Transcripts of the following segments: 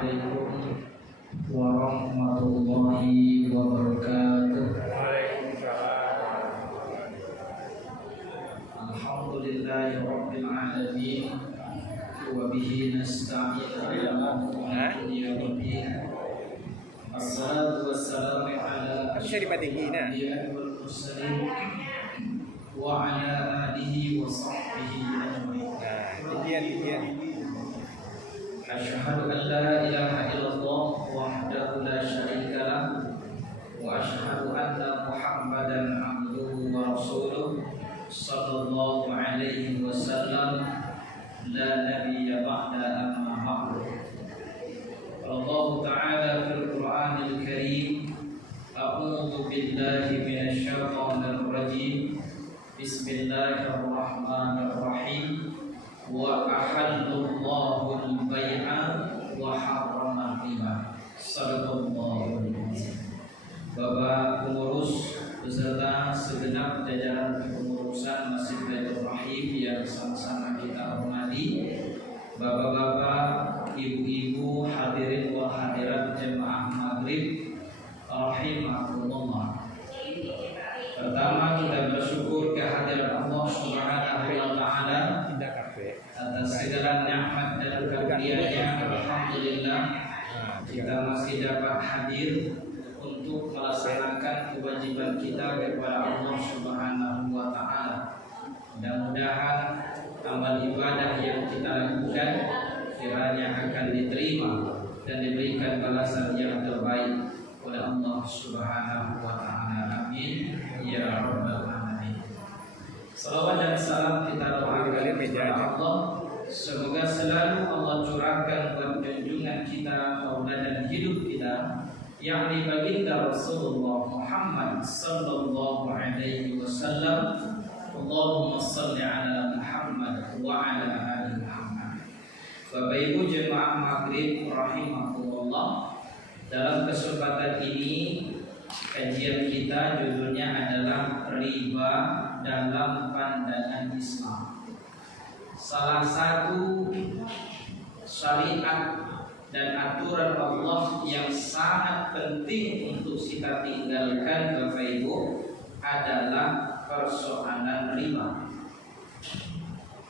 Assalamualaikum warahmatullahi wabarakatuh. Alhamdulillahi rabbil alamin wa bihi nasta'inu ala umuri dunya. Assalatu wassalamu ala asyrafil anbiya'i wal mursalin wa ala alihi wa sahbihi ajma'in. Asyhadu an la ilaha illallah wahdahu la syarika lah wa asyhadu anna Muhammadan abduhu wa rasuluh sallallahu alaihi wasallam la nabiyya ba'da amma ba'du. Allah Ta'ala fil Qur'anil Karim, a'udzu billahi minasy syaithanir rajim. Bismillahirrahmanirrahim. Wa ahallallahu al-bai'a wa harrama riba. Sadaqallahu al-azim. Bapak pengurus beserta segenap jajaran kepengurusan Masjid Baitur Rahim yang sama-sama kita hormati, bapak-bapak, ibu-ibu, hadirin wal hadirat jemaah maghrib rahimakumullah. Pertama, kita bersyukur kehadiran Allah Subhanahu wa taala atas segala nikmat dan karunia-Nya. Alhamdulillah kita masih dapat hadir untuk melaksanakan kewajiban kita kepada Allah Subhanahu wa taala. Mudah-mudahan amal ibadah yang kita lakukan kiranya akan diterima dan diberikan balasan yang terbaik oleh Allah Subhanahu wa taala. Amin ya rabbal alamin. Salawat dan salam kita doakan kepada Allah, semoga selalu Allah curahkan buat junjungan kita, tauladan hidup kita, yakni baginda Rasulullah Muhammad sallallahu alaihi wasallam. Allahumma shalli ala Muhammad wa ala ali Muhammad. Bapak Ibu jemaah maghrib rahimakumullah, dalam kesempatan ini kajian kita judulnya adalah riba dalam pandangan Islam. Salah satu syariat dan aturan Allah yang sangat penting untuk kita tinggalkan Bapak Ibu adalah persoalan riba.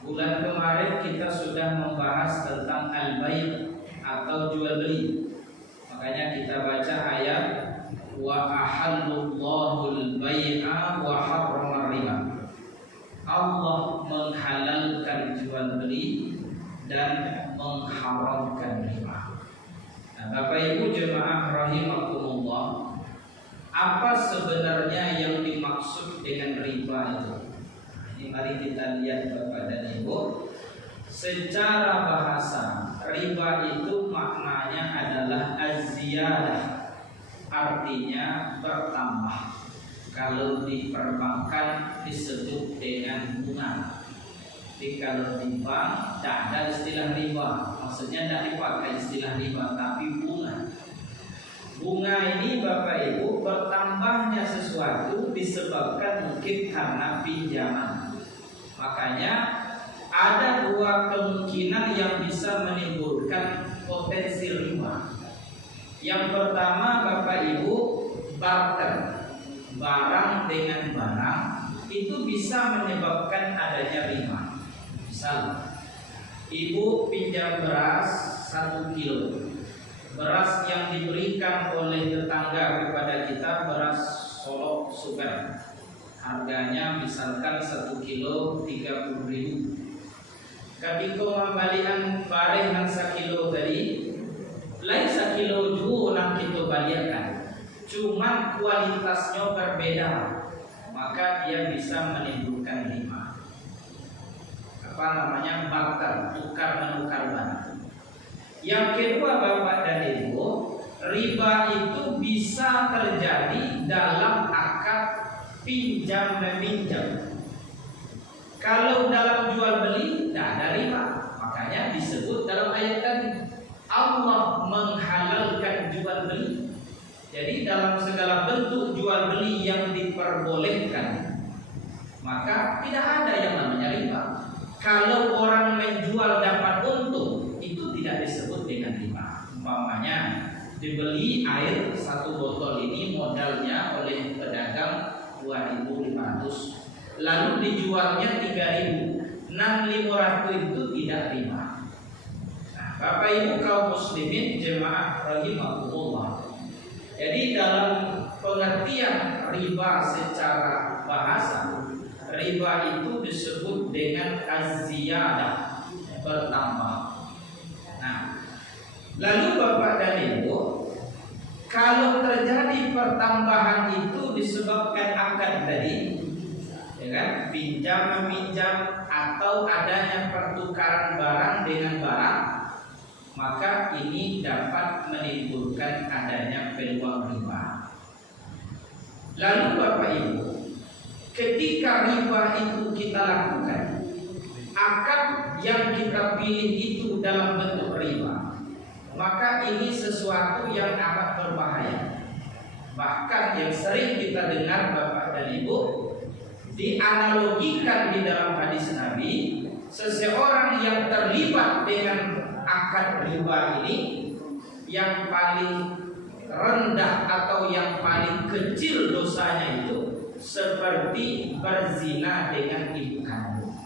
Bulan kemarin kita sudah membahas tentang al-bai' atau jual beli. Makanya kita baca ayat wa ahallallahu al-bai'a wa harrama riba. Allah menghalalkan jual beli dan mengharamkan riba. Nah, Bapak Ibu jemaah rahimakumullah, apa sebenarnya yang dimaksud dengan riba itu? Ini mari kita lihat Bapak dan Ibu. Secara bahasa, riba itu maknanya adalah az-ziyadah, artinya bertambah. Kalau di perbankan disebut dengan bunga. Jadi kalau di bank tidak ada istilah riba, maksudnya tidak dipakai istilah riba, tapi bunga. Bunga ini Bapak Ibu bertambahnya sesuatu disebabkan mungkin karena pinjaman. Makanya ada dua kemungkinan yang bisa menimbulkan potensi riba. Yang pertama Bapak Ibu, barter, barang dengan barang, itu bisa menyebabkan adanya riba. Misal, ibu pinjam beras 1 kilo. Beras yang diberikan oleh tetangga kepada kita beras Solo Super. Harganya misalkan 1 kilo 30.000. Ketika membalikan barang yang 1 kilo tadi, lain 1 kilo juga kita balikan. Cuma kualitasnya berbeda, maka dia bisa menimbulkan riba. Apa namanya? Barter, tukar menukar barang. Yang kedua Bapak dan Ibu, riba itu bisa terjadi dalam akad pinjam meminjam. Kalau dalam jual beli tidak ada riba, makanya disebut dalam ayat tadi Allah menghalalkan jual beli. Jadi dalam segala bentuk jual beli yang diperbolehkan, maka tidak ada yang namanya riba. Kalau orang menjual dapat untung, itu tidak disebut dengan riba. Umpamanya dibeli air 1 botol ini modalnya oleh pedagang 2.500, lalu dijualnya 3.000, 6.500 itu tidak riba. Nah, Bapak Ibu kaum muslimin jemaah rahimakumullah. Jadi dalam pengertian riba secara bahasa, riba itu disebut dengan az-ziyadah, bertambah. Nah, lalu Bapak dan Ibu, kalau terjadi pertambahan itu disebabkan akad tadi, ya kan, pinjam meminjam atau adanya pertukaran barang dengan barang, maka ini dapat menimbulkan adanya peluang riba. Lalu Bapak Ibu, ketika riba itu kita lakukan, akad yang kita pilih itu dalam bentuk riba, maka ini sesuatu yang amat berbahaya. Bahkan yang sering kita dengar Bapak dan Ibu, dianalogikan di dalam hadis Nabi, seseorang yang terlibat dengan akad riba ini, yang paling rendah atau yang paling kecil dosanya itu seperti berzina dengan ibu kandung.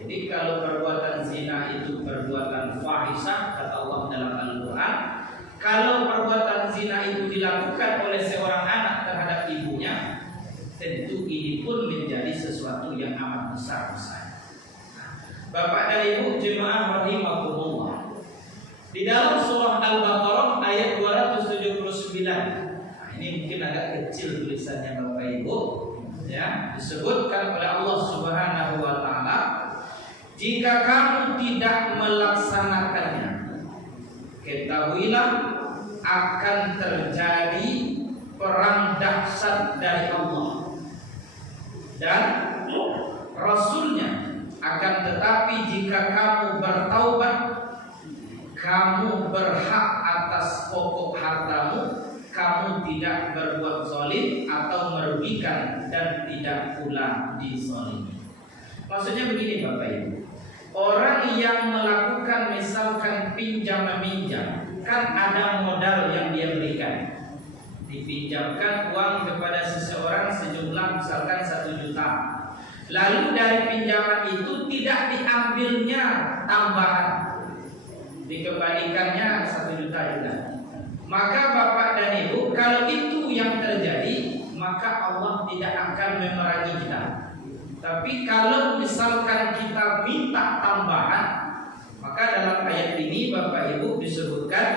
Jadi kalau perbuatan zina itu perbuatan fahisyah, kata Allah dalam Al-Quran, kalau perbuatan zina itu dilakukan oleh seorang anak terhadap ibunya, tentu ini pun menjadi sesuatu yang amat besar. Bapak dan Ibu jemaah rahimakumullah, di dalam surah Al-Baqarah ayat 279, nah ini mungkin agak kecil tulisannya Bapak Ibu, ya, disebutkan oleh Allah Subhanahu wa taala, jika kamu tidak melaksanakannya, ketahuilah akan terjadi perang dahsyat dari Allah dan Rasulnya. Akan tetapi jika kamu bertaubat, kamu berhak atas pokok hartamu, kamu tidak berbuat zalim atau merugikan dan tidak pula dizalimi. Maksudnya begini Bapak Ibu, orang yang melakukan misalkan pinjam meminjam, kan ada modal yang dia berikan. Dipinjamkan uang kepada seseorang sejumlah misalkan 1 juta. Lalu dari pinjaman itu tidak diambilnya tambahan, dikembalikannya 1 juta juga. Maka Bapak dan Ibu, kalau itu yang terjadi, maka Allah tidak akan memerangi kita. Tapi kalau misalkan kita minta tambahan, maka dalam ayat ini Bapak Ibu disebutkan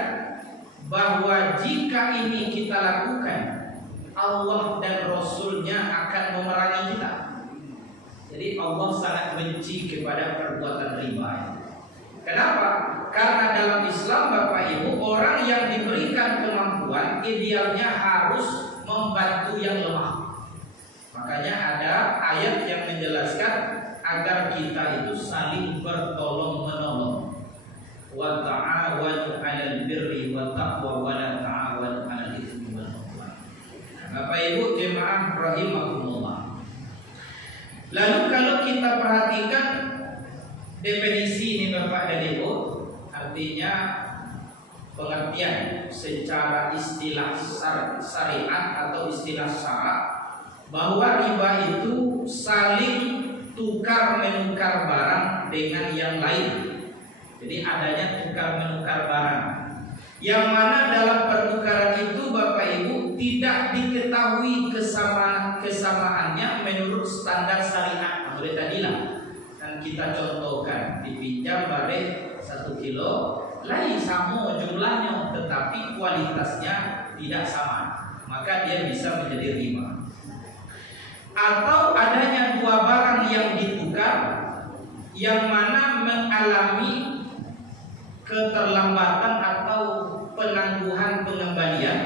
bahwa jika ini kita lakukan, Allah dan Rasulnya akan memerangi kita. Jadi Allah sangat benci kepada perbuatan riba. Kenapa? Karena dalam Islam Bapak Ibu, orang yang diberikan kemampuan idealnya harus membantu yang lemah. Makanya ada ayat yang menjelaskan agar kita itu saling bertolong menolong. Wa ta'awanu 'alal birri wat taqwa wa la ta'awanu 'alal itsmi wal 'udwan. Bapak Ibu jemaah rahimakumullah. Lalu kalau kita perhatikan definisi ini Bapak dan Ibu, artinya pengertian secara istilah syariat atau istilah syarak, bahwa riba itu saling tukar menukar barang dengan yang lain. Jadi adanya tukar menukar barang, yang mana dalam pertukaran itu Bapak Ibu tidak diketahui kesamaannya menurut standar syariat. Boleh tadilah kan kita contohkan, dipinjam barang 1 kilo, lain sama jumlahnya, tetapi kualitasnya tidak sama, maka dia bisa menjadi riba. Atau adanya 2 barang yang ditukar, yang mana mengalami keterlambatan atau penangguhan pengembalian,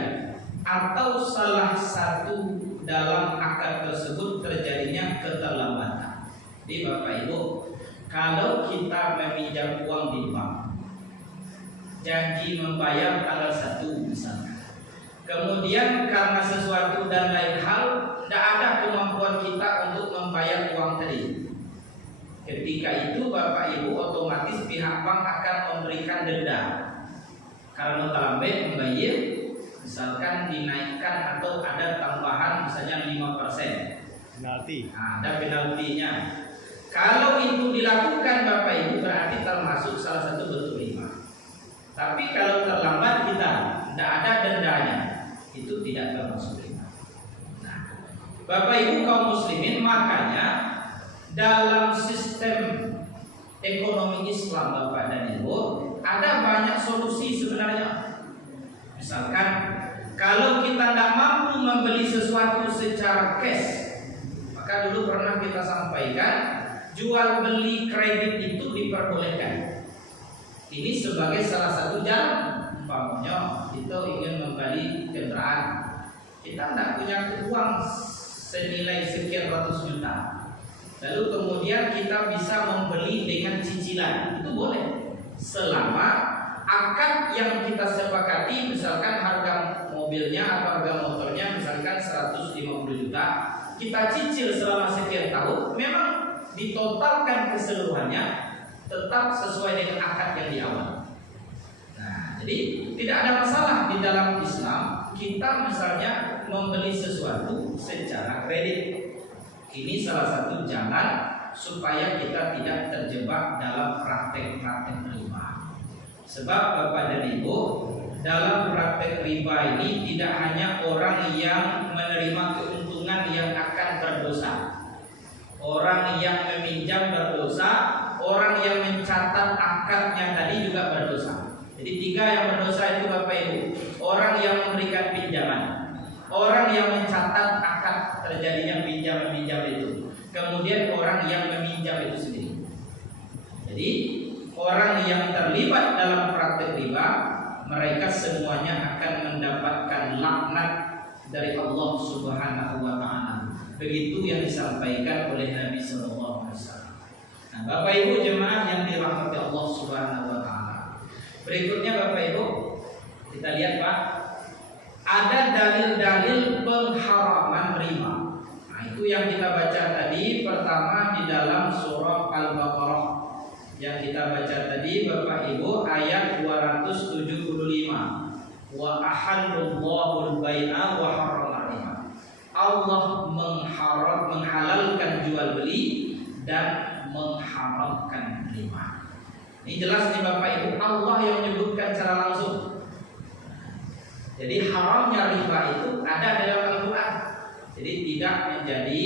atau salah satu dalam akad tersebut terjadinya keterlambatan. Jadi Bapak Ibu, kalau kita meminjam uang di bank, janji membayar tanggal 1 misalnya, kemudian karena sesuatu dan lain hal tidak ada kemampuan kita untuk membayar uang tadi, Ketika itu Bapak Ibu otomatis pihak bank akan memberikan denda karena terlambat membayar, misalkan dinaikkan atau ada tambahan misalnya 5%. Penalti. Nah, ada penaltinya. Kalau itu dilakukan Bapak Ibu berarti termasuk salah satu bentuk riba. Tapi kalau terlambat kita tidak ada dendanya, itu tidak termasuk riba. Nah, Bapak Ibu kaum muslimin, makanya dalam sistem ekonomi Islam Bapak dan Ibu ada banyak solusi sebenarnya. Misalkan kalau kita tidak mampu membeli sesuatu secara cash, maka dulu pernah kita sampaikan jual beli kredit itu diperbolehkan. Ini sebagai salah satu jalan. Umpamanya kita ingin membeli kendaraan, kita tidak punya uang senilai sekian ratus juta, lalu kemudian kita bisa membeli dengan cicilan, itu boleh selama akad yang kita sepakati, misalkan harga mobilnya atau harga motornya misalkan 150 juta, kita cicil selama sekian tahun, memang ditotalkan keseluruhannya tetap sesuai dengan akad yang di awal. Nah, jadi tidak ada masalah di dalam Islam kita misalnya membeli sesuatu secara kredit. Ini salah satu jalan supaya kita tidak terjebak dalam praktek-praktek riba. Sebab Bapak dan Ibu, dalam praktek riba ini tidak hanya orang yang menerima keuntungan yang akan berdosa, orang yang meminjam berdosa, orang yang mencatat akadnya tadi juga berdosa. Jadi 3 yang berdosa itu Bapak Ibu: orang yang memberikan pinjaman, orang yang mencatat akad terjadinya pinjam-pinjam itu, kemudian orang yang meminjam itu sendiri. Jadi orang yang terlibat dalam praktek riba, mereka semuanya akan mendapatkan laknat dari Allah Subhanahu wa taala. Begitu yang disampaikan oleh Nabi sallallahu alaihi wasallam. Nah, Bapak Ibu jemaah yang dirahmati Allah Subhanahu wa taala. Berikutnya Bapak Ibu, kita lihat Pak, ada dalil-dalil pengharaman riba. Nah, itu yang kita baca tadi pertama di dalam surah Al-Baqarah. Yang kita baca tadi Bapak Ibu ayat 275. Wa ahallallahu al-bai'a wa harrama riba. Allah menghalalkan jual beli dan mengharamkan riba. Ini jelas nih Bapak Ibu, Allah yang menyebutkan secara langsung. Jadi haramnya riba itu ada dalam Al-Quran. Jadi tidak menjadi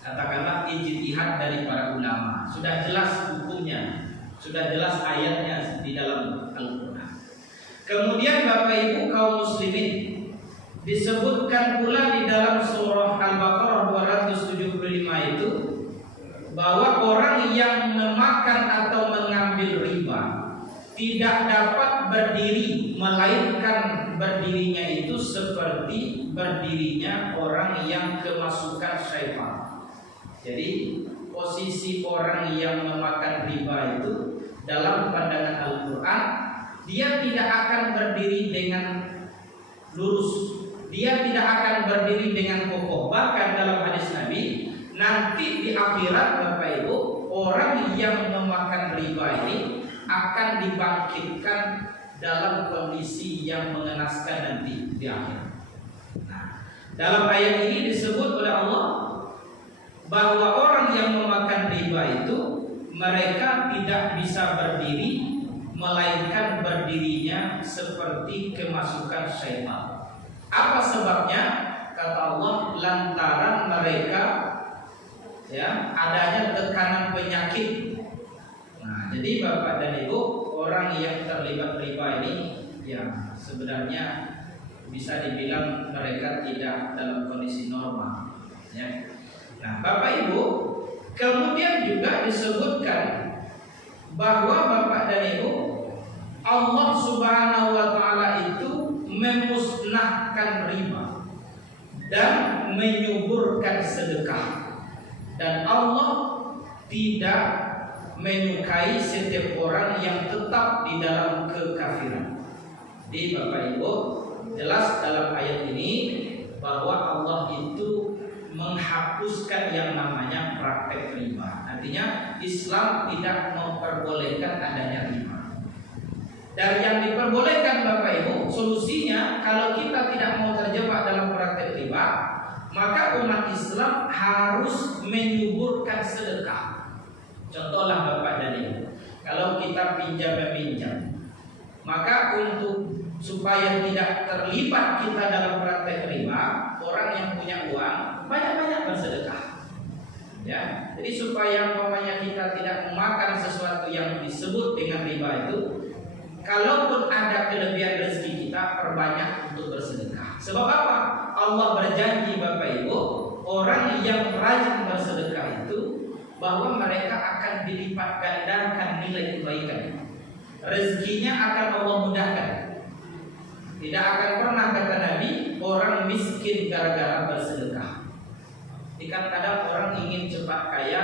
katakanlah ijtihad dari para ulama. Sudah jelas hukumnya, sudah jelas ayatnya di dalam Al-Quran. Kemudian Bapak Ibu kaum muslimin, disebutkan pula di dalam surah Al-Baqarah 275 itu bahwa orang yang memakan atau mengambil riba tidak dapat berdiri, melainkan berdirinya itu seperti berdirinya orang yang kemasukan syaitan. Jadi posisi orang yang memakan riba itu dalam pandangan Al-Quran, dia tidak akan berdiri dengan lurus, dia tidak akan berdiri dengan kokoh. Bahkan dalam hadis Nabi, nanti di akhirat Bapak Ibu, orang yang memakan riba ini akan dibangkitkan dalam kondisi yang mengenaskan nanti di akhirat. Nah, dalam ayat ini disebut oleh Allah bahwa orang yang memakan riba itu mereka tidak bisa berdiri, melainkan berdirinya seperti kemasukan syaitan. Apa sebabnya? Kata Allah, lantaran mereka adanya tekanan penyakit. Nah, jadi Bapak dan Ibu, orang yang terlibat riba ini sebenarnya bisa dibilang mereka tidak dalam kondisi normal. Nah, Bapak Ibu, kemudian juga disebutkan bahwa Bapak dan Ibu, Allah Subhanahu wa taala itu memusnahkan riba dan menyuburkan sedekah, dan Allah tidak menyukai setiap orang yang tetap di dalam kekafiran. Jadi Bapak Ibu, jelas dalam ayat ini bahwa Allah itu menghapuskan yang namanya praktek riba. Nah, Artinya Islam tidak memperbolehkan adanya riba. Dan yang diperbolehkan Bapak Ibu, solusinya kalau kita tidak mau terjebak dalam praktek riba, maka umat Islam harus menyuburkan sedekah. Contohlah Bapak dan Ibu, kalau kita pinjam meminjam, maka untuk supaya tidak terlibat kita dalam praktek riba, orang yang punya uang banyak-banyak bersedekah. Ya, jadi supaya umpamanya kita tidak memakan sesuatu yang disebut dengan riba itu, kalaupun ada kelebihan rezeki kita, perbanyak untuk bersedekah. Sebab apa? Allah berjanji Bapak Ibu, orang yang rajin bersedekah itu bahwa mereka akan dilipat gandakan nilai kebaikan. Rezekinya akan Allah mudahkan. Tidak akan pernah, kata Nabi, orang miskin gara-gara bersedekah. Kadang-kadang orang ingin cepat kaya,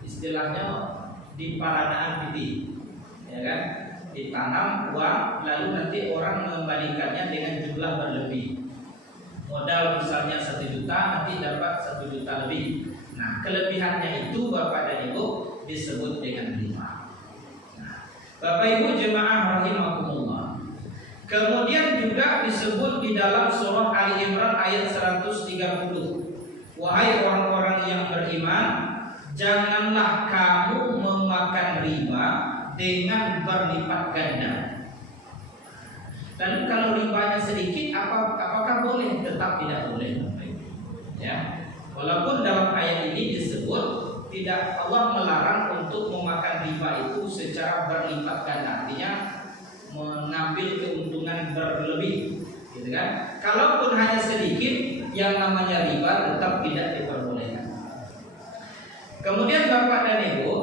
istilahnya di paranaan piti, ya kan? Ditanam uang, lalu nanti orang mengembalikannya dengan jumlah berlebih. Modal misalnya 1 juta, nanti dapat 1 juta lebih. Nah, kelebihannya itu Bapak dan Ibu disebut dengan riba. Nah, Bapak Ibu jemaah rahimakumullah. Kemudian juga disebut di dalam surah Ali Imran ayat 130. Wahai orang-orang yang beriman, janganlah kamu memakan riba dengan berlipat ganda. Lalu kalau ribanya sedikit, apakah boleh? Tetap tidak boleh. Ya, walaupun dalam ayat ini disebut tidak, Allah melarang untuk memakan riba itu secara berlipat ganda, artinya mengambil keuntungan berlebih, gitu kan? Kalaupun hanya sedikit, yang namanya riba tetap tidak diperbolehkan. Kemudian Bapak dan Ibu,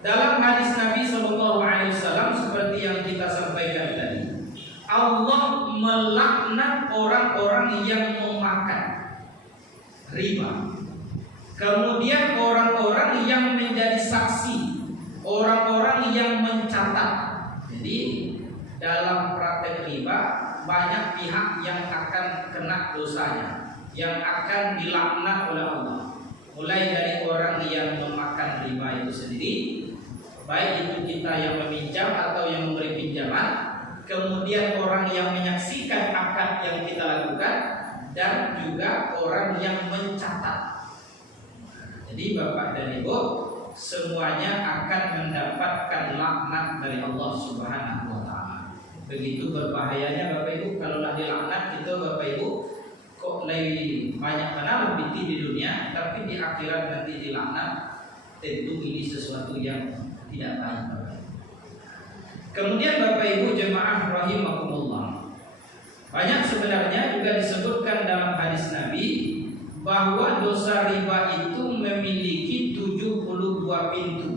dalam hadis Nabi SAW seperti yang kita sampaikan tadi, Allah melaknat orang-orang yang memakan riba. Kemudian orang-orang yang menjadi saksi, orang-orang yang mencatat. Jadi dalam praktek riba banyak pihak yang akan kena dosanya, yang akan dilaknat oleh Allah. Mulai dari orang yang memakan riba itu sendiri, baik itu kita yang meminjam atau yang memberi pinjaman, kemudian orang yang menyaksikan akad yang kita lakukan, dan juga orang yang mencatat. Jadi Bapak dan Ibu, semuanya akan mendapatkan laknat dari Allah Subhanahu wa Ta'ala. Begitu berbahayanya Bapak Ibu, kalaulah dilaknat itu Bapak Ibu, kok lebih banyak menanam biti di dunia, tapi di akhirat nanti dilaknat. Tentu ini sesuatu yang tidak baik Bapak Ibu. Kemudian Bapak Ibu jemaah rahimakumullah, banyak sebenarnya juga disebutkan dalam hadis Nabi bahwa dosa riba itu memiliki 72 pintu,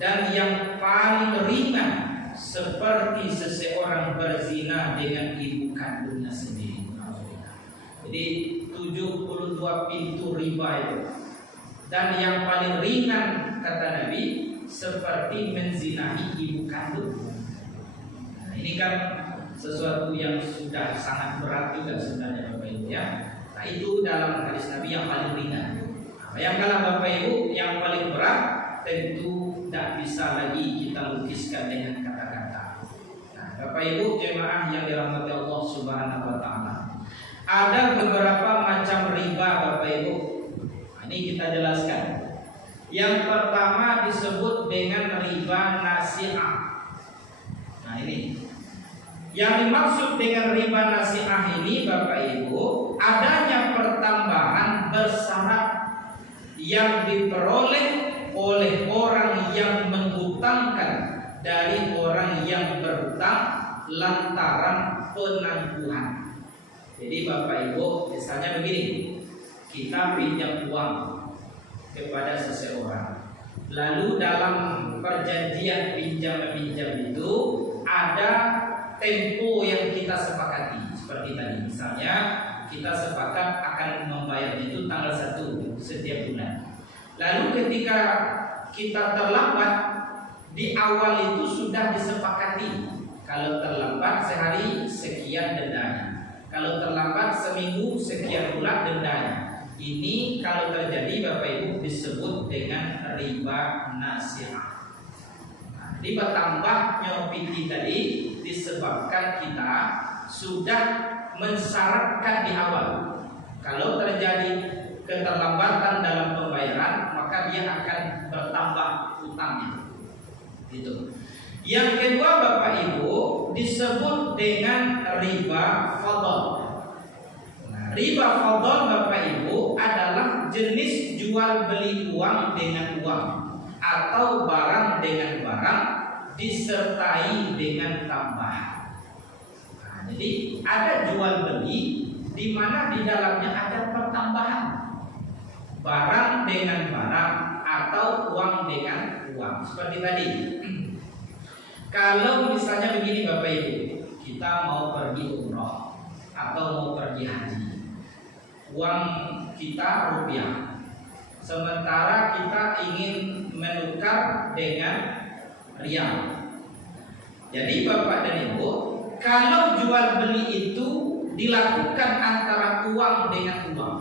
dan yang paling ringan seperti seseorang berzina dengan ibu kandungnya sendiri. Jadi 72 pintu riba itu. Dan yang paling ringan kata Nabi seperti menzinahi ibu kandung. Nah, ini kan sesuatu yang sudah sangat berat juga sebenarnya Bapak Ibu ya. Nah, itu dalam hadis Nabi yang paling ringan. Bayangkanlah Bapak Ibu, yang paling berat tentu tidak bisa lagi kita lukiskan dengan kata-kata. Nah, Bapak Ibu jemaah yang dirahmati Allah Subhanahu wa Ta'ala, ada beberapa macam riba Bapak Ibu. Nah, ini kita jelaskan. Yang pertama disebut dengan riba nasi'ah. Nah, ini yang dimaksud dengan riba nasi'ah ini Bapak Ibu, adanya pertambahan bersyarat yang diperoleh oleh orang yang menghutangkan dari orang yang berhutang lantaran penangguhan. Jadi Bapak Ibu, misalnya begini, kita pinjam uang kepada seseorang, lalu dalam perjanjian pinjam-meminjam itu ada tempo yang kita sepakati. Seperti tadi, misalnya kita sepakat akan membayar itu tanggal 1 setiap bulan. Lalu ketika kita terlambat, di awal itu sudah disepakati, kalau terlambat sehari sekian dendanya, kalau terlambat seminggu sekian pula dendanya. Ini kalau terjadi Bapak Ibu disebut dengan riba nasi'ah. Riba tambahnya fikih tadi disebabkan kita sudah mensyaratkan di awal. Kalau terjadi keterlambatan dalam pembayaran, maka dia akan bertambah utangnya. Gitu. Yang kedua Bapak Ibu disebut dengan riba fadl. Nah, riba fadl Bapak Ibu adalah jenis jual beli uang dengan uang atau barang dengan barang disertai dengan tambahan. Nah, jadi ada jual beli di mana di dalamnya ada pertambahan, barang dengan barang atau uang dengan uang. Seperti tadi, kalau misalnya begini Bapak Ibu, kita mau pergi umroh atau mau pergi haji, uang kita rupiah, sementara kita ingin menukar dengan rial. Jadi Bapak dan Ibu, kalau jual beli itu dilakukan antara uang dengan uang,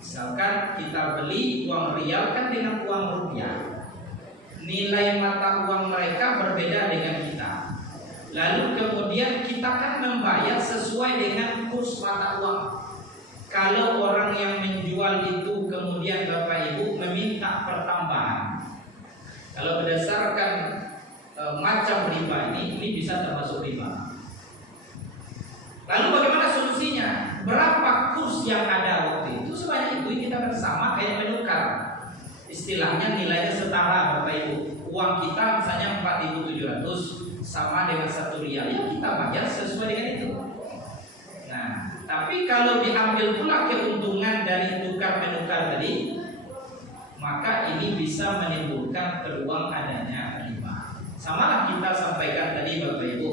misalkan kita beli uang rial kan dengan uang rupiah, nilai mata uang mereka berbeda dengan kita. Lalu kemudian kita kan membayar sesuai dengan kurs mata uang. Kalau orang yang menjual itu kemudian Bapak Ibu meminta pertambahan, kalau berdasarkan macam riba ini bisa termasuk riba. Lalu bagaimana solusinya? Berapa kurs yang ada waktu itu, sebanyak itu kita bersama kayak menukar. Istilahnya nilainya setara Bapak Ibu. Uang kita misalnya 4.700 sama dengan 1 rial, ya kita bayar sesuai dengan itu. Nah, tapi kalau diambil pula keuntungan dari tukar menukar tadi, maka ini bisa menimbulkan peluang adanya riba. Samalah kita sampaikan tadi Bapak Ibu,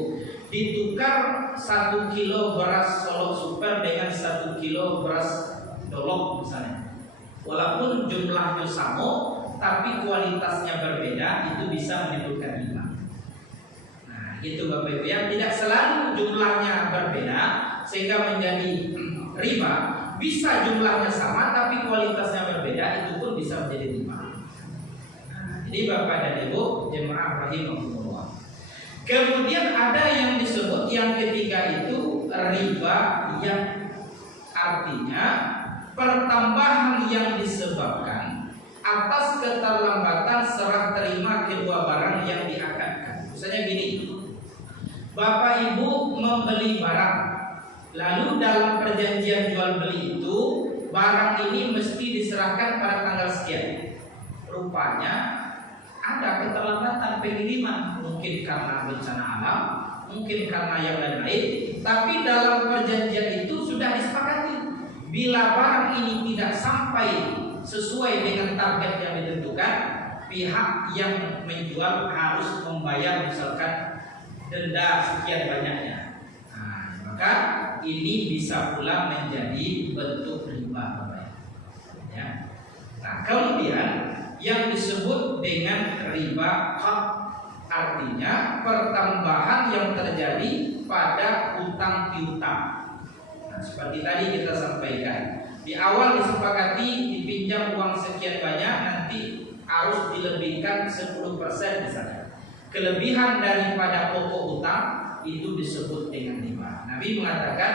ditukar 1 kilo beras Solo Super dengan 1 kilo beras Dolok misalnya, walaupun jumlahnya sama tapi kualitasnya berbeda, itu bisa menimbulkan riba. Nah itu Bapak Ibu ya, tidak selalu jumlahnya berbeda sehingga menjadi riba. Bisa jumlahnya sama tapi kualitasnya berbeda, itu pun bisa menjadi riba. Nah, jadi Bapak dan Ibu jemaah rahimahumullah, kemudian ada yang disebut yang ketiga itu riba yang artinya pertambahan yang disebabkan atas keterlambatan serah terima kedua barang yang diakadkan. Misalnya gini, Bapak Ibu membeli barang, lalu dalam perjanjian jual beli itu barang ini mesti diserahkan pada tanggal sekian. Rupanya ada keterlambatan pengiriman, mungkin karena bencana alam, mungkin karena yang lain-lain, tapi dalam perjanjian itu sudah disepakati, bila barang ini tidak sampai sesuai dengan target yang ditentukan, pihak yang menjual harus membayar misalkan denda sekian banyaknya. Nah, maka ini bisa pula menjadi bentuk riba, ya. Nah, kemudian yang disebut dengan riba qard, artinya pertambahan yang terjadi pada utang piutang. Nah, seperti tadi kita sampaikan, di awal disepakati dipinjam uang sekian banyak, nanti harus dilebihkan 10% misalnya. Kelebihan daripada pokok utang itu disebut dengan riba. Nabi mengatakan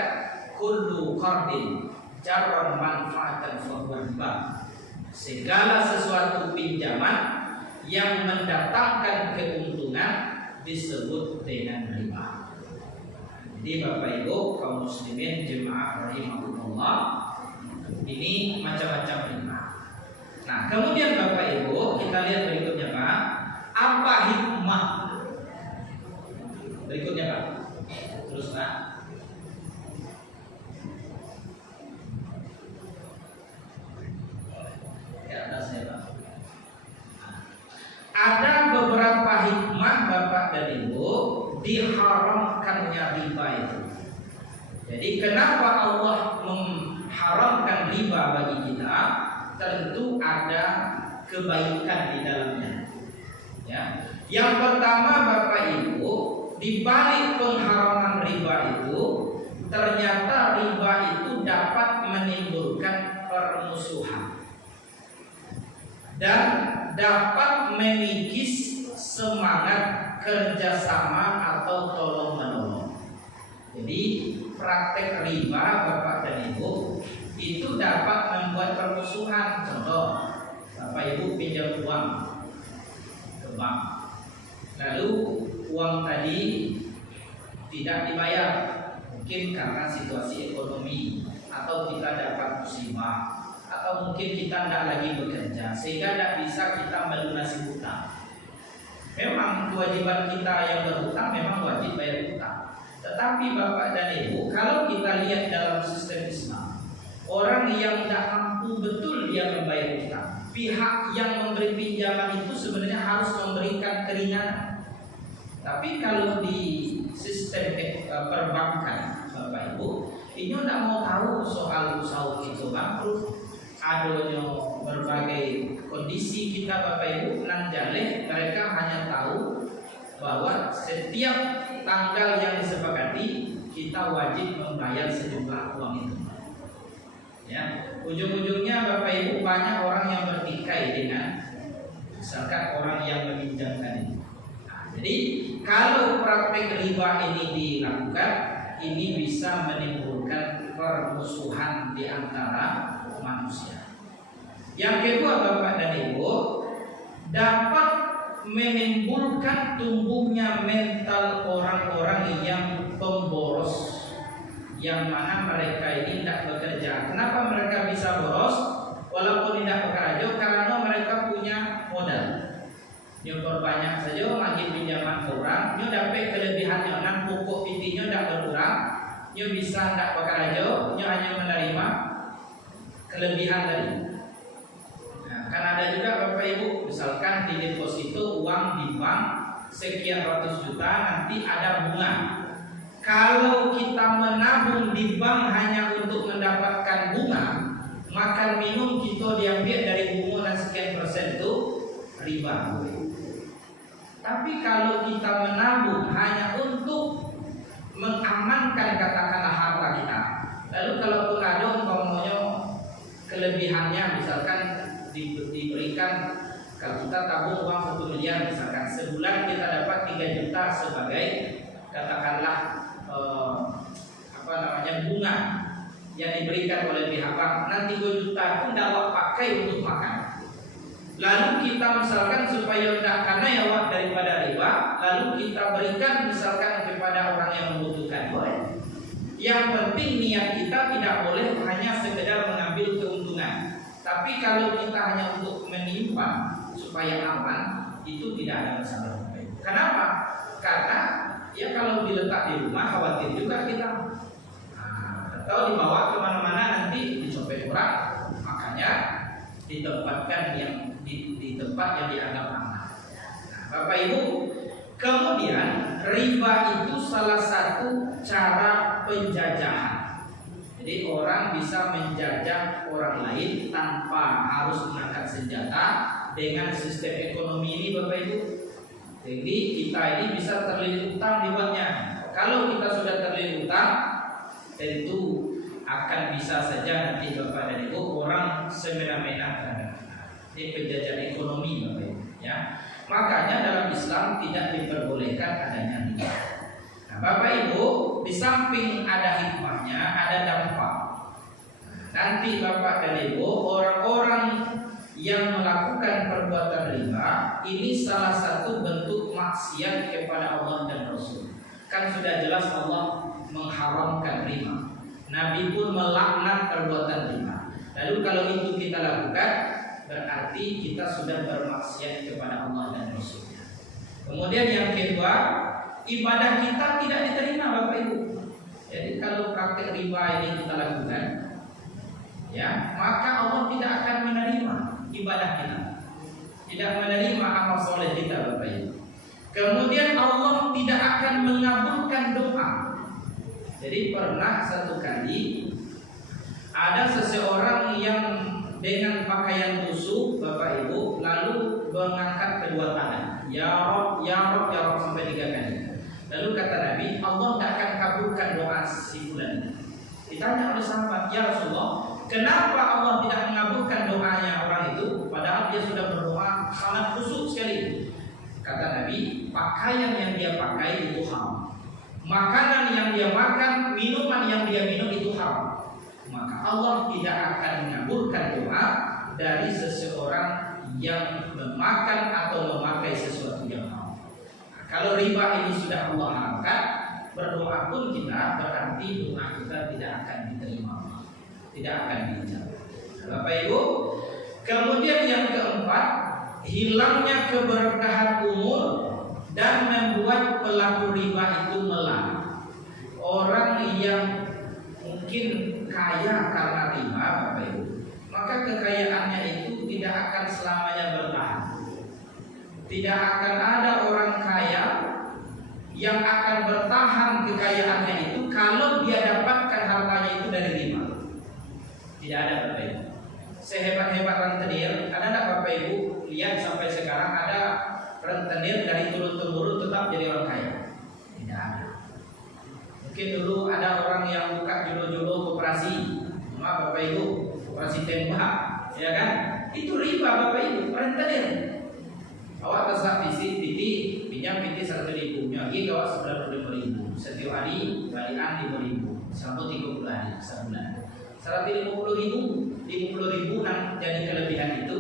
kullu qardin jarran manfaatan fahuwa riba. Segala sesuatu pinjaman yang mendatangkan keuntungan disebut dengan riba. Jadi Bapak Ibu kaum muslimin jemaah rahimahumullah, ini macam-macam riba. Nah, kemudian Bapak Ibu kita lihat berikutnya Pak, apa hikmah? Berikutnya Pak. Terus Pak. Ya, atasnya Pak. Ada beberapa hikmah Bapak dan Ibu diharamkannya riba itu. Jadi kenapa Allah mengharamkan riba bagi kita? Tentu ada kebaikan di dalamnya. Ya. Yang pertama Bapak Ibu, di balik pengharaman riba itu, ternyata riba itu dapat menimbulkan permusuhan. Dan dapat mengikis semangat kerjasama atau tolong menolong. Jadi praktek riba Bapak dan Ibu itu dapat membuat permusuhan. Contoh, Bapak Ibu pinjam uang ke bank, lalu uang tadi tidak dibayar, mungkin karena situasi ekonomi, atau kita dapat musibah, atau mungkin kita tidak lagi bekerja sehingga tidak bisa kita melunasi hutang. Memang kewajiban kita yang berhutang memang wajib bayar hutang. Tetapi Bapak dan Ibu, kalau kita lihat dalam sistem Islam, orang yang tidak mampu betul dia membayar hutang, pihak yang memberi pinjaman itu sebenarnya harus memberikan keringanan. Tapi kalau di sistem perbankan Bapak Ibu, ini tidak mau tahu soal usaha itu bangkrut, adanya berbagai kondisi kita Bapak Ibu nan jaleh, mereka hanya tahu bahwa setiap tanggal yang disepakati kita wajib membayar sejumlah uang itu. Ya, ujung-ujungnya Bapak Ibu banyak orang yang bertikai dengan misalkan orang yang meminjamkan ini. Nah, jadi kalau praktek riba ini dilakukan, ini bisa menimbulkan permusuhan di antara manusia. Yang kedua Bapak dan Ibu, dapat menimbulkan tumbuhnya mental orang-orang yang pemboros, yang mana mereka ini tidak bekerja. Kenapa mereka bisa boros walaupun tidak bekerja? Karena mereka punya modal. Nyo berbanyak saja lagi pinjaman orang, nyo dapat kelebihannya, nan pokok intinya tidak berkurang, nyo bisa tidak bekerja, nyo hanya menerima kelebihan tadi. Nah, kan ada juga Bapak Ibu, misalkan di deposito uang di bank sekian ratus juta, nanti ada bunga. Kalau kita menabung di bank hanya untuk mendapatkan bunga, makan minum kita diambil dari bunga dan sekian persen itu riba. Tapi kalau kita menabung hanya untuk mengamankan katakanlah harta kita, lalu kalau pun ada umpamanya kelebihannya misalkan diberikan, kalau kita tabung uang 1 miliar misalkan, sebulan kita dapat 3 juta sebagai katakanlah bunga yang diberikan oleh pihak bank, nanti 3 juta pun dapat pakai untuk makan. Lalu kita misalkan supaya tidak karena ya wak daripada riba, lalu kita berikan misalkan kepada orang yang membutuhkan, boleh. Yang penting niat kita tidak boleh hanya sekedar mengambil keuntungan. Tapi kalau kita hanya untuk menyimpan supaya aman, itu tidak ada masalah. Kenapa? Karena ya kalau diletak di rumah khawatir juga kita, atau dibawa kemana-mana nanti dicopet orang, makanya ditempatkan yang di tempat yang dianggap aman. Bapak Ibu, kemudian riba itu salah satu cara penjajahan. Jadi orang bisa menjajah orang lain tanpa harus mengangkat senjata dengan sistem ekonomi ini Bapak Ibu. Jadi kita ini bisa terlilit utang dibuatnya. Kalau kita sudah terlilit utang, tentu akan bisa saja nanti Bapak dan Ibu orang semena-mena. Ini penjajahan ekonomi Bapak Ibu, ya. Makanya dalam Islam tidak diperbolehkan adanya riba. Nah, Bapak Ibu, di samping ada hikmahnya, ada dampak. Nanti Bapak dan Ibu, orang-orang yang melakukan perbuatan riba ini salah satu bentuk maksiat kepada Allah dan Rasul. Kan sudah jelas Allah mengharamkan riba. Nabi pun melaknat perbuatan riba. Lalu kalau itu kita lakukan, berarti kita sudah bermaksiat kepada Allah dan Rasulnya. Kemudian yang kedua, ibadah kita tidak diterima Bapak Ibu. Jadi kalau praktek riba ini kita lakukan, ya, maka Allah tidak akan menerima ibadah kita, tidak menerima amal soleh kita Bapak Ibu. Kemudian Allah tidak akan mengabulkan doa. Jadi pernah satu kali ada seseorang yang dengan pakaian busuk Bapak Ibu lalu mengangkat kedua tangan, ya Rob, ya Rob, ya Rob sampai 3 kali. Lalu kata Nabi, Allah tidak akan kabulkan doa si fulan. Ditanya oleh sahabat, ya Rasulullah, Kenapa Allah tidak mengabulkan doanya orang itu? Padahal dia sudah berdoa sangat khusyuk sekali. Kata Nabi, pakaian yang dia pakai itu haram, makanan yang dia makan, minuman yang dia minum itu haram. Maka Allah tidak akan mengabulkan doa dari seseorang yang memakan atau memakai sesuatu yang haram. Nah, kalau riba ini sudah Allah haramkan, berdoa pun kita berarti doa kita tidak akan diterima, tidak akan dijawab. Bapak Ibu, kemudian yang keempat, hilangnya keberkahan umur dan membuat pelaku riba itu melar. Orang yang mungkin kaya karena riba, Bapak Ibu, maka kekayaannya itu tidak akan selamanya bertahan. Tidak akan ada orang kaya yang akan bertahan kekayaannya itu kalau dia dapatkan hartanya itu dari riba. Tidak ada, Bapak Ibu. Sehebat-hebat rentenir, ada enggak Bapak Ibu lihat sampai sekarang ada rentenir dari turun-temurun tetap jadi orang kaya? Tidak ada. Mungkin dulu ada orang yang buka julo-julo koperasi, maaf Bapak Ibu, koperasi tembak, ya kan? Itu riba Bapak Ibu, rentenir. Awak pesan piti, pinjam piti 1.000, lagi kawak 95.000, setiap hari balikan 5.000, sampai 30 hari sebulan. 50.000 jadi kelebihan itu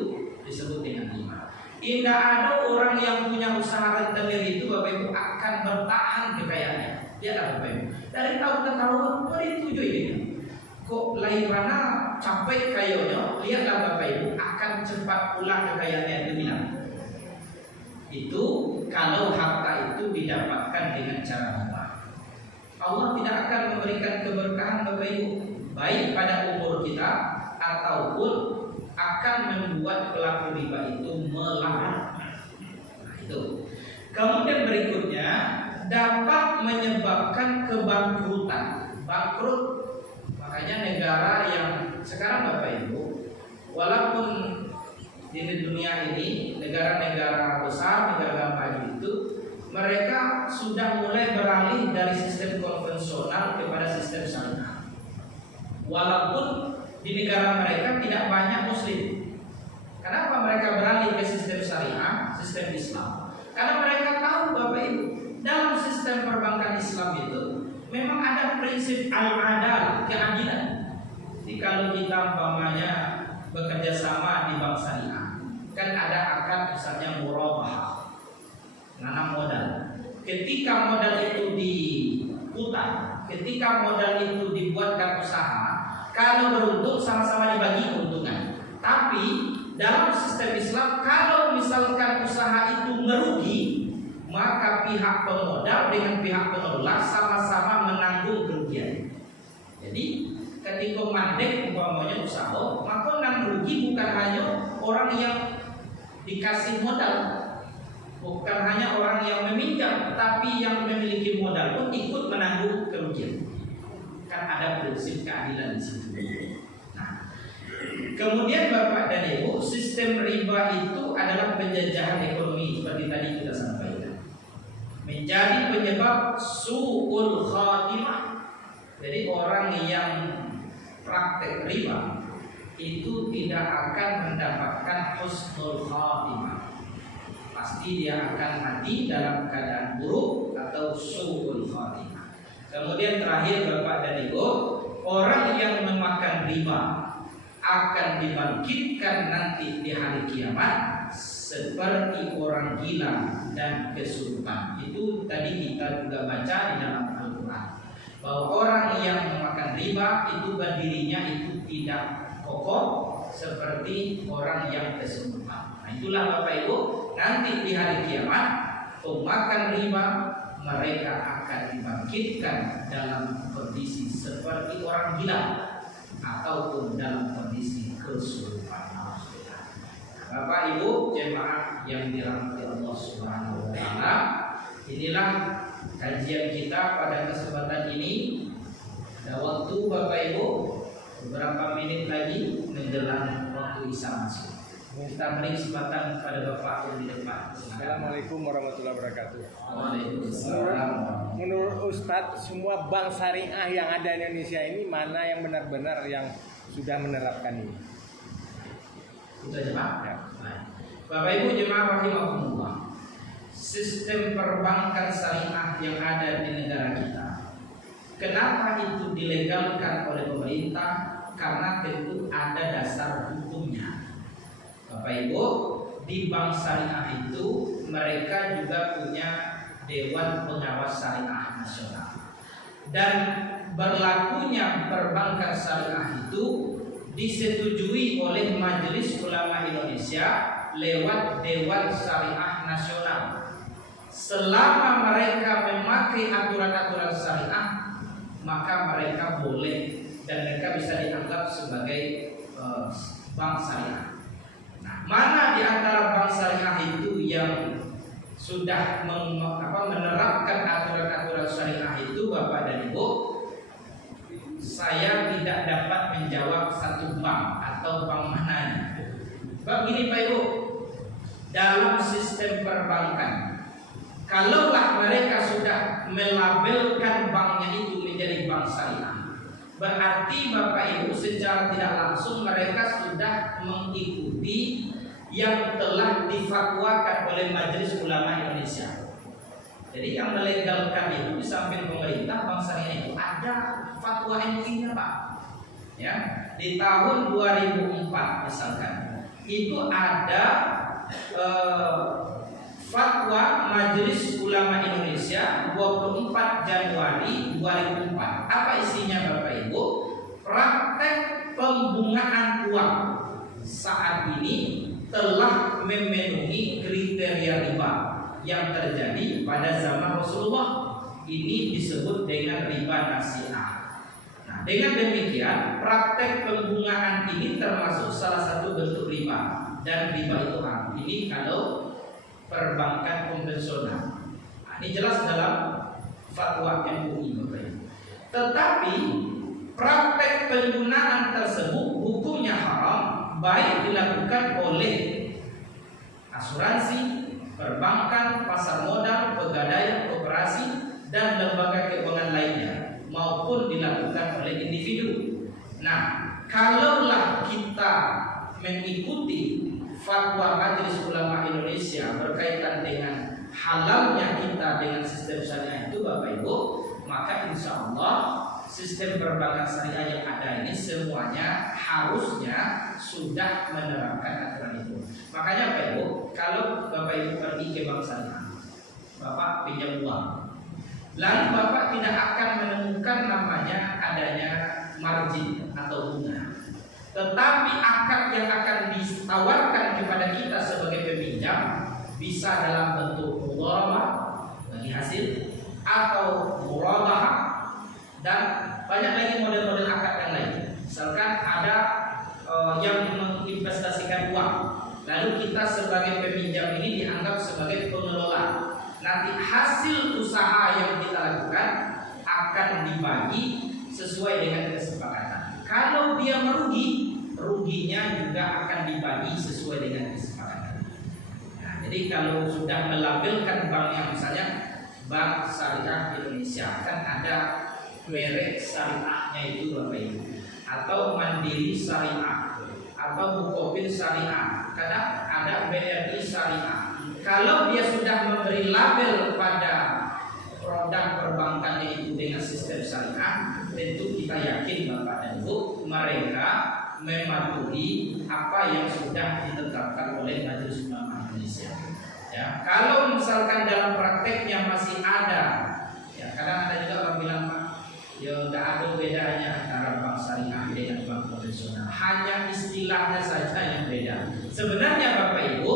disebut dengan riba. Tidak ada orang yang punya usaha rentenir itu Bapak Ibu akan bertahan kekayaannya. Lihatlah Bapak Ibu, dari tahun ke tahun 2007 ini kok lain mana capek kayanya, lihatlah Bapak Ibu akan cepat pula kekayaannya itu hilang. Itu kalau harta itu didapatkan dengan cara riba. Allah tidak akan memberikan keberkahan Bapak Ibu, baik pada umur kita ataupun akan membuat pelaku riba itu melar. Nah, itu. Kemudian berikutnya dapat menyebabkan kebangkrutan, bangkrut. Makanya negara yang sekarang Bapak Ibu, walaupun di dunia ini negara-negara besar, negara maju itu, mereka sudah mulai beralih dari sistem konvensional kepada sistem syariah. Walaupun di negara mereka tidak banyak muslim. Kenapa mereka beralih ke sistem syariah, sistem Islam? Karena mereka tahu Bapak Ibu, dalam sistem perbankan Islam itu memang ada prinsip al-adal, keadilan. Jadi kalau kita umpamanya bekerja sama di bank syariah, kan ada akad misalnya murabahah, nanam modal. Ketika modal itu diputar, ketika modal itu dibuatkan usaha, kalau beruntung sama-sama dibagi keuntungan. Tapi dalam sistem Islam, kalau misalkan usaha itu merugi, maka pihak pemodal dengan pihak pengelola sama-sama menanggung kerugian. Jadi ketika mandek umpamanya usaha, maka yang rugi bukan hanya orang yang dikasih modal, bukan hanya orang yang meminjam, tapi yang memiliki modal pun ikut menanggung kerugian. Kan ada prinsip keadilan di situ. Nah, kemudian Bapak dan Ibu, sistem riba itu adalah penjajahan ekonomi seperti tadi kita sampaikan, menjadi penyebab su'ul khatimah. Jadi orang yang praktek riba itu tidak akan mendapatkan husnul khatimah. Pasti dia akan mati dalam keadaan buruk atau su'ul khatimah. Kemudian terakhir Bapak dan Ibu, orang yang memakan riba akan dibangkitkan nanti di hari kiamat seperti orang gila dan kesurupan. Itu tadi kita juga baca di dalam Al-Quran, bahwa orang yang memakan riba itu berdirinya itu tidak kokoh seperti orang yang kesurupan. Nah, itulah Bapak Ibu, nanti di hari kiamat pemakan riba mereka akan dibangkitkan dalam kondisi seperti orang gila ataupun dalam kondisi kesurupan. Bapak Ibu jemaah yang dirahmati Allah Subhanahu wa taala, inilah kajian kita pada kesempatan ini. Ada waktu Bapak Ibu beberapa menit lagi menjelang waktu isya masuk. Kita beri kesempatan kepada Bapak yang di depan. Assalamualaikum warahmatullahi wabarakatuh. Waalaikumsalam. Menurut Ustadz, semua bank syariah yang ada di Indonesia ini mana yang benar-benar yang sudah menerapkan ini. Itu aja Pak. Ya. Nah, Bapak Ibu jemaah rahimahumullah, sistem perbankan syariah yang ada di negara kita, kenapa itu dilegalkan oleh pemerintah? Karena tentu ada dasar hukumnya. Bapak Ibu, di bank syariah itu mereka juga punya Dewan Pengawas Syariah Nasional. Dan berlakunya perbankan syariah itu disetujui oleh Majelis Ulama Indonesia lewat Dewan Syariah Nasional. Selama mereka memakai aturan-aturan syariah, maka mereka boleh dan mereka bisa dianggap sebagai bank syariah. Nah, mana di antara bank syariah itu yang sudah menerapkan aturan-aturan syariah itu, Bapak dan Ibu? Saya tidak dapat menjawab satu bank atau bank mana. Begini Pak Ibu, dalam sistem perbankan, kalaulah mereka sudah melabelkan banknya itu menjadi bank syariah, berarti Bapak Ibu secara tidak langsung mereka sudah mengikuti yang telah difatwakan oleh Majelis Ulama Indonesia. Jadi yang melegalkan itu di samping pemerintah, bank syariah itu ada fatwa MUI-nya Pak. Ya, di tahun 2004 misalkan itu ada fatwa Majelis Ulama Indonesia 24 Januari 2004. Apa isinya Bapak Ibu? Praktek pembungaan uang saat ini telah memenuhi kriteria riba yang terjadi pada zaman Rasulullah. Ini disebut dengan riba nasi'ah. Nah, dengan demikian praktek pembungaan ini termasuk salah satu bentuk riba. Dan riba itu ini kalau perbankan konvensional. Nah, ini jelas dalam fatwa MUI Bapak Ibu. Tetapi praktek penggunaan tersebut hukumnya haram, baik dilakukan oleh asuransi, perbankan, pasar modal, pegadaian, koperasi, dan lembaga keuangan lainnya, maupun dilakukan oleh individu. Nah, kalaulah kita mengikuti fatwa Majelis Ulama Indonesia berkaitan dengan halalnya kita dengan sistem syariah itu Bapak Ibu, maka insya Allah sistem perbankan syariah yang ada ini semuanya harusnya sudah menerapkan aturan itu. Makanya Bapak Ibu, kalau Bapak Ibu pergi ke bank syariah, Bapak pinjam uang, lalu Bapak tidak akan menemukan namanya adanya margin atau bunga. Tetapi akad yang akan ditawarkan kepada kita sebagai peminjam bisa dalam bentuk mudharabah bagi hasil atau murabahah, dan banyak lagi model-model akad yang lain. Misalkan ada yang menginvestasikan uang, lalu kita sebagai peminjam ini dianggap sebagai pengelola. Nanti hasil usaha yang kita lakukan akan dibagi sesuai dengan kesepakatan. Kalau dia merugi, ruginya juga akan dibagi sesuai dengan kesepakatan. Nah, jadi kalau sudah melabelkan bank yang misalnya Bank Syariah Indonesia, kan ada merek syariahnya itu Bapak Ibu, atau Mandiri Syariah, atau Bukopin Syariah, kadang ada BRI Syariah. Kalau dia sudah memberi label pada produk perbankannya itu dengan sistem syariah, tentu kita yakin Bapak dan Ibu mereka mematuhi apa yang sudah ditetapkan oleh Majelis Ulama Indonesia. Ya, kalau misalkan dalam prakteknya masih ada, ya kadang ada juga orang bilang Pak, ya nggak ada bedanya antara bank syariah dengan bank konvensional, hanya istilahnya saja yang beda. Sebenarnya Bapak Ibu,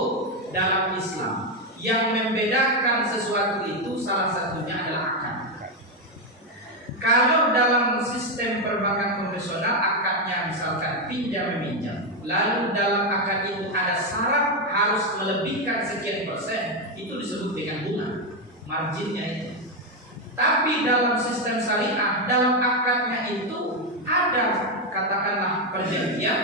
dalam Islam yang membedakan sesuatu itu salah satunya adalah akad. Kalau dalam sistem perbankan konvensional akadnya misalkan pinjam meminjam, lalu dalam akad itu ada syarat harus melebihkan sekian persen, itu disebut dengan bunga, marginnya itu. Tapi dalam sistem syariah, dalam akadnya itu ada katakanlah perjanjian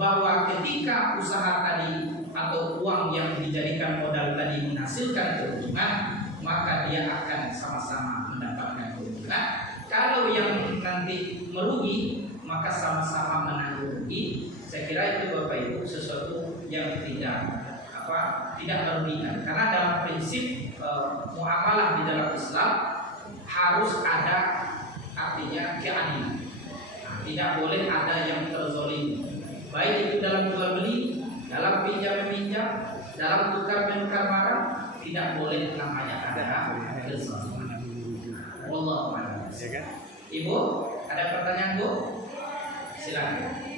bahwa ketika usaha tadi atau uang yang dijadikan modal tadi menghasilkan keuntungan, maka dia akan sama-sama mendapatkan keuntungan. Kalau yang nanti merugi, maka sama-sama menanggung kira itu Bapak Ibu sesuatu yang tidak merugikan, karena dalam prinsip muamalah di dalam Islam harus ada artinya keadilan. Tidak boleh ada yang terzolim, baik itu dalam jual beli, dalam pinjam meminjam, dalam tukar menukar barang, tidak boleh namanya ada kezaliman. Wallahu a'lam. Ibu, ada pertanyaan Bu? Silakan.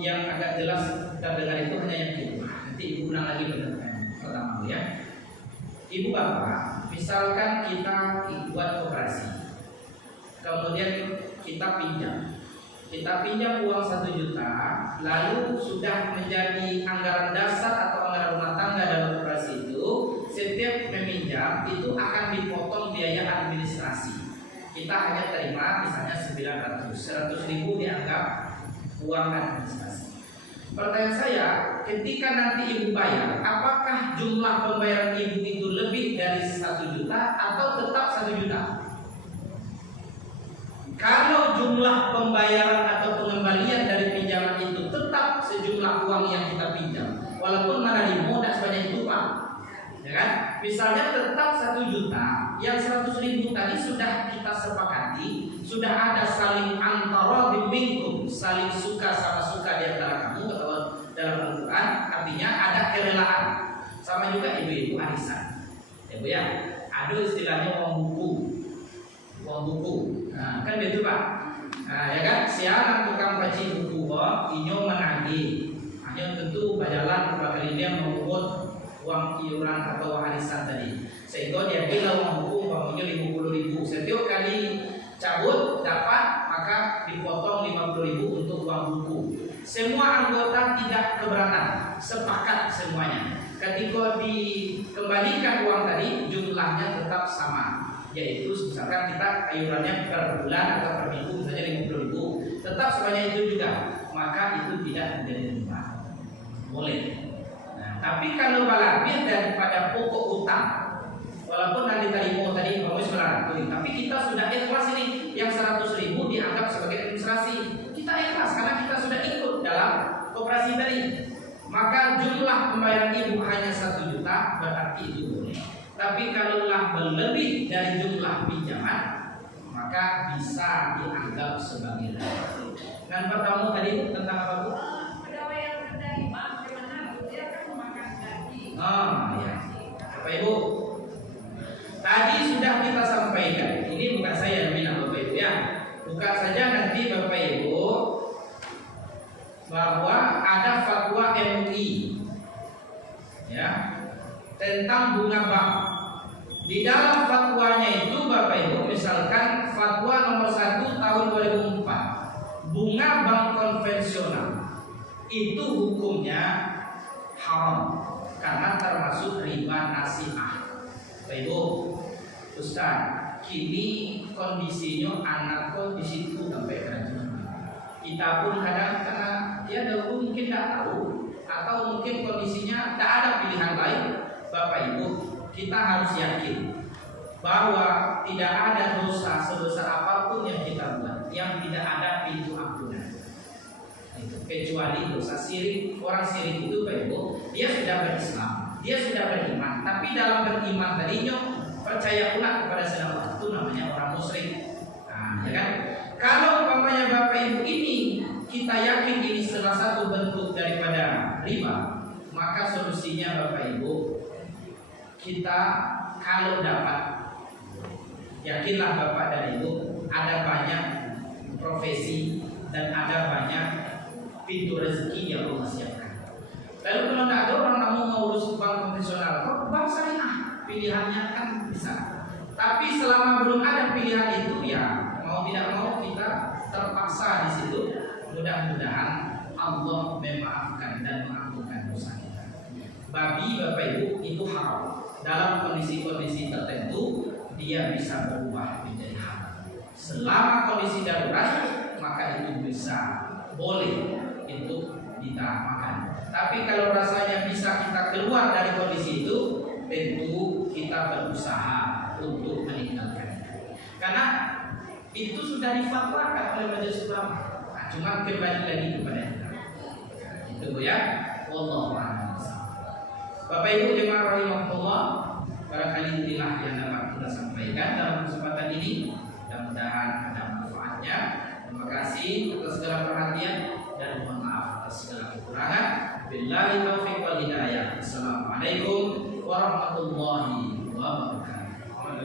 Yang agak jelas kita dengar itu hanya yang kedua. Nanti Ibu ulang lagi benar pertama ya. Ibu bapak, misalkan kita buat koperasi, kemudian kita pinjam uang 1 juta, lalu sudah menjadi anggaran dasar atau anggaran rumah tangga dalam koperasi itu, setiap meminjam itu akan dipotong biaya administrasi. Kita hanya terima misalnya 100 ribu dianggap uang administrasi. Pertanyaan saya, ketika nanti Ibu bayar, apakah jumlah pembayaran Ibu itu lebih dari 1 juta atau tetap 1 juta? Kalau jumlah pembayaran atau pengembalian dari pinjaman itu tetap sejumlah uang yang kita pinjam, walaupun mana limo tidak sebanyak itu Pak, ya kan? Misalnya tetap 1 juta, yang 100 ribu tadi sudah kita sepakati, sudah ada saling antara bimbingkum, saling suka sama suka di antara kamu, atau dalam Al-Quran artinya ada kerelaan. Sama juga ibu-ibu arisan, ya Bu ya, ada istilahnya uang buku, nah, kan begitu Pak. Nah, ya kan, siaran tukang paci buku inyo menagih, hanya tentu bayaran bakal dia membuat uang iuran atau arisan tadi, sehingga dia bilang uang buku uangnya 50.000. Setiap kali cabut dapat maka dipotong 50.000 untuk uang buku. Semua anggota tidak keberatan, sepakat semuanya. Ketika dikembalikan uang tadi jumlahnya tetap sama, yaitu misalkan kita iurannya per bulan atau per minggu misalnya 50.000, tetap sebanyak itu juga, maka itu tidak menjadi riba, boleh. Tapi kalau lebih daripada pokok utang, walaupun nanti tadi bagus melarang, tapi kita sudah ikhlas ini, yang 100.000 dianggap sebagai administrasi, kita ikhlas karena kita sudah ikut dalam koperasi tadi, maka jumlah pembayaran Ibu hanya 1 juta, berarti itu boleh. Tapi kalaulah berlebih dari jumlah pinjaman, maka bisa dianggap sebagai riba. Dan pertama tadi tentang apa Bu? Ya, Bapak Ibu, tadi sudah kita sampaikan. Ini bukan saya yang bilang Bapak Ibu ya. Buka saja nanti Bapak Ibu bahwa ada fatwa MUI ya tentang bunga bank. Di dalam fatwanya itu Bapak Ibu, misalkan fatwa nomor 1 tahun 2004, bunga bank konvensional itu hukumnya haram karena termasuk riba nasiah. Bapak Ibu, Ustaz, kini kondisinya anakku di situ sampai kerajaan. Kita pun kadang karena dia dahulu mungkin tidak tahu atau mungkin kondisinya tidak ada pilihan lain. Bapak Ibu, kita harus yakin bahwa tidak ada dosa sebesar apapun yang kita buat yang tidak ada pintu ampunan. Kecuali dosa syirik. Orang syirik itu Bapak Ibu, dia sudah berislam, dia sudah beriman, tapi dalam beriman tadinya percaya pula kepada selain Allah, itu namanya orang musyrik. Nah, ya kan? Kalau umpamanya Bapak Ibu ini kita yakin ini salah satu bentuk daripada riba, maka solusinya Bapak Ibu, kita kalau dapat, yakinlah Bapak dan Ibu, ada banyak profesi dan ada banyak pintu rezeki yang Allah siapkan. Lalu kalau tidak ada orang namun mengurus bank konvensional, kok bank syariah pilihannya kan bisa. Tapi selama belum ada pilihan itu, ya mau tidak mau kita terpaksa di situ. Mudah-mudahan Allah memaafkan dan mengampunkan dosa kita. Babi Bapak Ibu itu haram. Dalam kondisi-kondisi tertentu dia bisa berubah menjadi haram. Selama kondisi darurat maka itu bisa boleh untuk kita makan. Tapi kalau rasanya bisa kita keluar dari kondisi itu, tentu kita berusaha untuk meninggalkannya. Karena itu sudah difatwakan oleh Majelis Ulama. Nah, cuma kembali lagi kepada kita. Itu ya. Wallahu a'lam. Bapak Ibu jemaah rahimahullah, barangkali inilah yang dapat kita sampaikan dalam kesempatan ini. Mudah-mudahan ada manfaatnya. Terima kasih atas segala perhatian dan mohon maaf atas segala kekurangan. Billahi taufiq wal hidayah. Assalamualaikum warahmatullahi wabarakatuh.